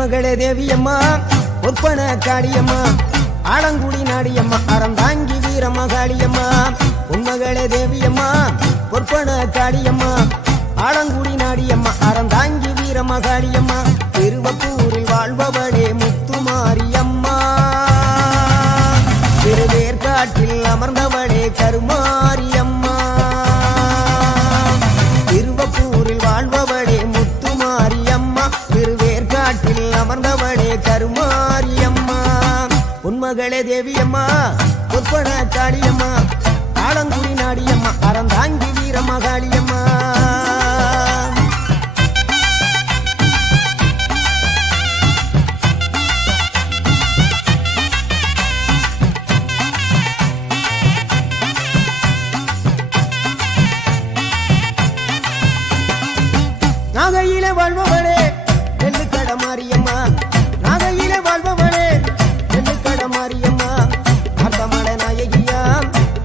பொன்மகளே தேவியம்மா பொற்பன காளியம்மா ஆலங்குடி நாடியம்மா அறந்தாங்கி வீரமகாளியம்மா பொன்மகளே தேவியம்மா பொற்பன காளியம்மா ஆலங்குடி நாடியம்மா அறந்தாங்கி வீரமகாளியம்மா திருவப்பூரில் வாழ்பவளே முத்துமாரியம்மா திருவேற்காட்டில் அமர்ந்தவளே கருமாரியம்மா திருவப்பூரில் வாழ்பவளே முத்துமாரியம்மா திருவேற்காட்டில் அமர்ந்தவளே கருமாரியம்மா பொன்மகளே தேவியம்மா பொற்பன காளியம்மா ஆலங்குடி நாடியம்மா அறந்தாங்கி வீரமகாளியம்மா நாகையிலே வாழ்பவளே நெல்லுக்கட மாரியம்மா நாகையிலே வாழ்பவளே நெல்லுக்கட மாரியம்மா அர்த்தமட நாயகியா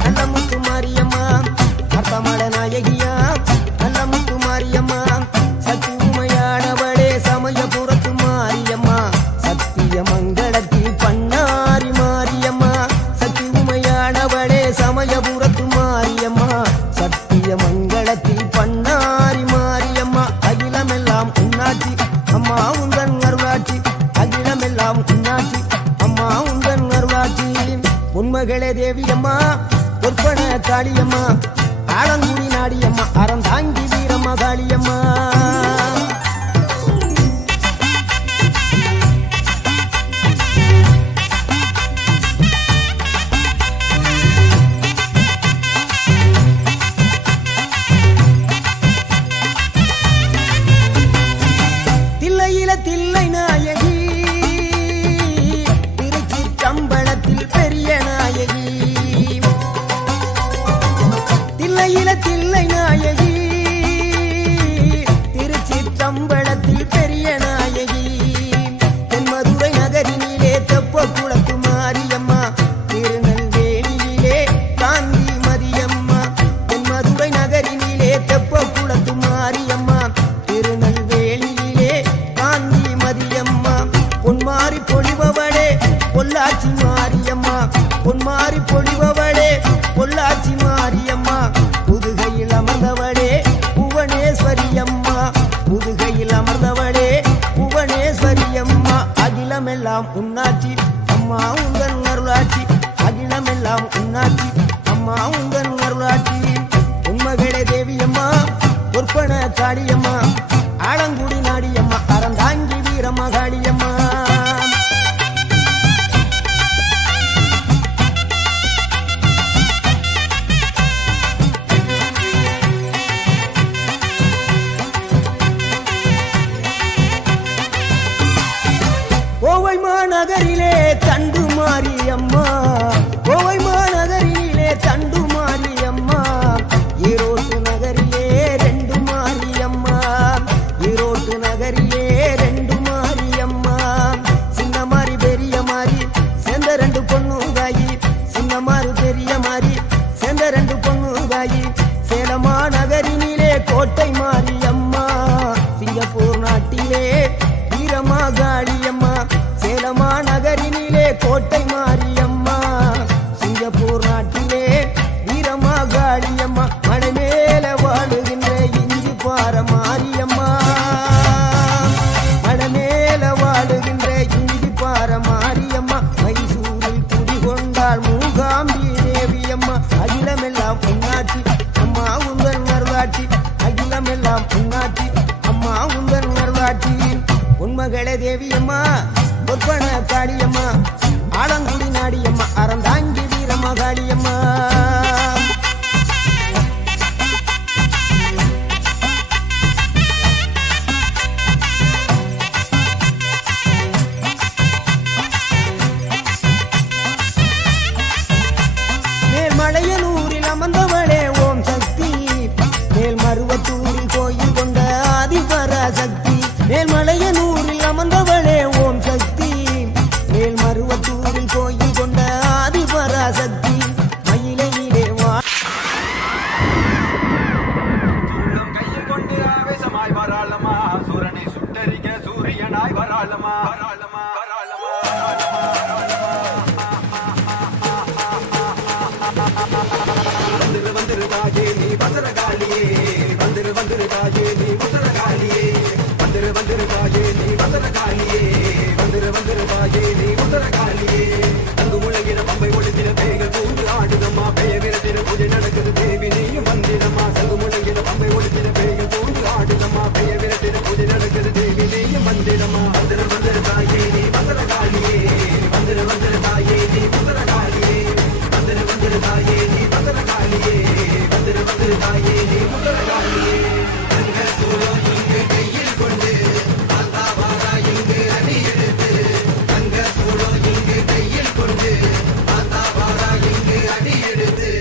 நல்ல முத்து மாரியம்மா அர்த்தமட நாயகியா நல்ல முத்து மாரியம்மா சக்தி உமையானவளே சமயபுரத்து மாரியம்மா சத்திய மங்களத்தில் பண்ணாரி மாரியம்மா சக்தி உமையானவளே சமயபுரத்து மாரியம்மா சத்திய மங்களத்தில் பண்ணாரி மாரியம்மா அகிலமெல்லாம் உன்னாட்சி அம்மா உந்தன் அருளாட்சி அகிலமெல்லாம் உன்னாட்சி அம்மா உந்தன் அருளாட்சி பொன்மகளே தேவியம்மா பொற்பன காளியம்மா ஆலங்குடி நாடியம்மா அறந்தாங்கி வீரமகாளியம்மா தில்லை நாயகி திருச்சிற்றம்பலத்தில் பெரிய நாயகி தில்லை நாயகி திருச்சிற்றம்பலத்தில் பெரிய நாயகி தென்மதுரை நகரினிலே தெப்ப குளத்து மாரியம்மா திருநெல்வேலியிலே காந்தி மதியம்மா தென்மதுரை நகரினிலே தெப்ப குளத்து மாரியம்மா திருநெல்வேலியிலே காந்தி மதியம்மா பொன்மாரி பொழிபவளே பொள்ளாச்சி மாரியம்மா பொன்மாரி பொழிபவளே பொள்ளாச்சி மாரியம்மா புதுகையில் அமர்ந்தவளே புவனேஸ்வரியம்மா புதுகையில் அமர்ந்தவளே புவனேஸ்வரியம்மா அகிலமெல்லாம் உன்னாட்சி அம்மா உந்தன் அருளாட்சி அகிலமெல்லாம் உன்னாட்சி அம்மா உந்தன் அருளாட்சி பொன்மகளே தேவியம்மா பொற்பன காளியம்மா ஆலங்குடி நாடியம்மா அறந்தாங்கி வீரமகாளியம்மா கோவை மாநகரிலே தண்டு மாரியம்மா கோவை மாநகரிலே தண்டு மாரியம்மா ஈரோட்டு நகரிலே ரெண்டு மாரியம்மா ஈரோட்டு நகரிலே ரெண்டு மாரியம்மா சின்ன மாறி பெரிய மாறி சேர்ந்த ரெண்டு பொண்ணுதாயி சின்ன மாறு பெரிய மாறி சேர்ந்த ரெண்டு பொண்ணுதாயி சேலமா நகரினிலே கோட்டை மாரியம்மா சிங்கப்பூர் நாட்டிலே வீரமகாளியம்மா சேலமா நகரினிலே கோட்டை மாரியம்மா சிங்கப்பூர் நாட்டிலே வீரமகாளியம்மா மலை மேல வாழுகின்ற இஞ்சி பார மாரியம்மா மலை மேல வாழுகின்ற இஞ்சி பார மாரியம்மா மைசூரில் குடிகொண்டாள் மூகாம்பி தேவியம்மா அகிலமெல்லாம் உன்னாட்சி அம்மா உந்தன் அருளாட்சி அகிலமெல்லாம் உன்னாட்சி அம்மா உந்தன் அருளாட்சி பொன்மகளே தேவியம்மா பொற்பன காளியம்மா ஆலங்குடி நாடியம்மா அறந்தாங்கி வீரமகாளியம்மா மேல்மலையனூரில் அமர்ந்தவளே ஓம் சக்தி மேல்மருவத்தூரில் கோயில் கொண்ட ஆதிபராசக்தி மேல்மலையனூரில் அமர்ந்தவளே ஓம் சக்தி மேல்மருவத்தூரில் கோயில் கொண்ட ஆதிபராசக்தி மயிலை வராளமா வராளமா வராளமா வந்துரு தாயே நீ பத்திரகாளியே வந்துரு தாயே நீ உத்தரகாளியே வந்துரு தாயே நீ பத்திரகாளியே வந்துரு தாயே நீ உத்தரகாளியே அங்கு முழங்கின பம்பை ஒழுங்கின பேய்கள் கூண்டு ஆடுதம்மா பெய விரத்தின பூஜை நடக்குது தேவி நீயும் வந்திடம்மா சங்கு முழங்கின பம்பை ஒழுங்கின பேய்கள் கூண்டு ஆடுதம்மா பெய விரத்தின பூஜை நடக்குது தேவி நீயும் வந்திடம்மா வந்துரு தாயே நீ பத்திரகாளியே வந்துரு தாயே நீ உத்தரகாளியே வந்துரு தாயே நீ பத்திரகாளியே வந்துரு தாயே நீ உத்தரகாளியே தங்க சூழல் இங்கு கையில் கொண்டு ஆத்தாவாரா இங்கு அணி எடுத்து தங்க சூழல் இங்கு கையில் கொண்டு ஆத்தாவாரா இங்கு அணி எடுத்து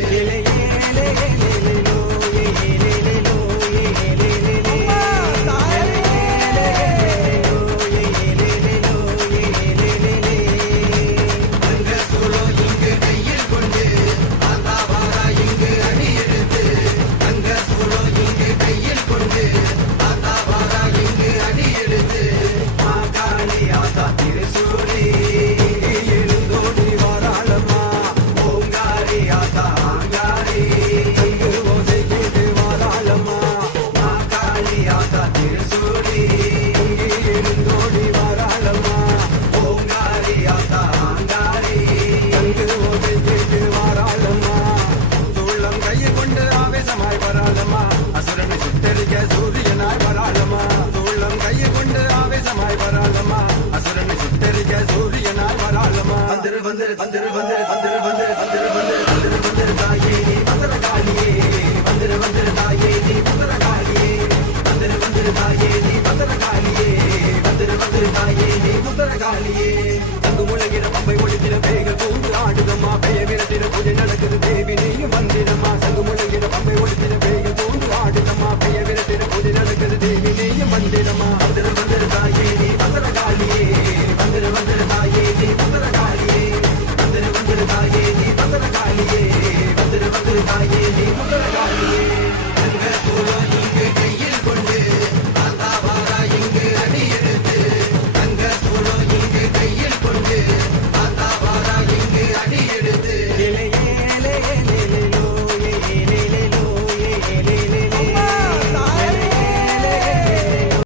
தங்க சூழல் இங்கு கையில் கொண்டு ஆத்தாவாரா இங்கு அணி எடுத்து தங்க சூழல் இங்கு கையில் கொண்டு ஆத்தாவாரா இங்கு அணி எடுத்து மாகாளி ஆத்தா திருசூலி எழுந்தோடி வாராளம்மா ஓங்காரி ஆத்தா ஆங்காரி தங்கு ஓசை கேட்டு வாராளம்மா மாகாளி ஆத்தா திருசூலி பொங்கி எழுந்தோடி வாராளம்மா ஓங்காரி ஆத்தா ஆங்காரி தங்கு ஓசை கேட்டு வாராளம்மா துள்ளம் கையில் கொண்டு ஆவேசமாய் வராளம்மா அசுரனை சுட்டெரிக்க சூரியனாய் வராளம்மா துள்ளம் கையில் கொண்டு ஆவேசமாய் வராளம்மா அசுரனை சுட்டெரிக்க சூரியனாய் வராளம்மா வந்துரு தாயே நீ பத்திரகாளியே வந்துரு தாயே நீ பத்திரகாளியே வந்துரு தாயே நீ பத்திரகாளியே வந்துரு தாயே நீ பத்திரகாளியே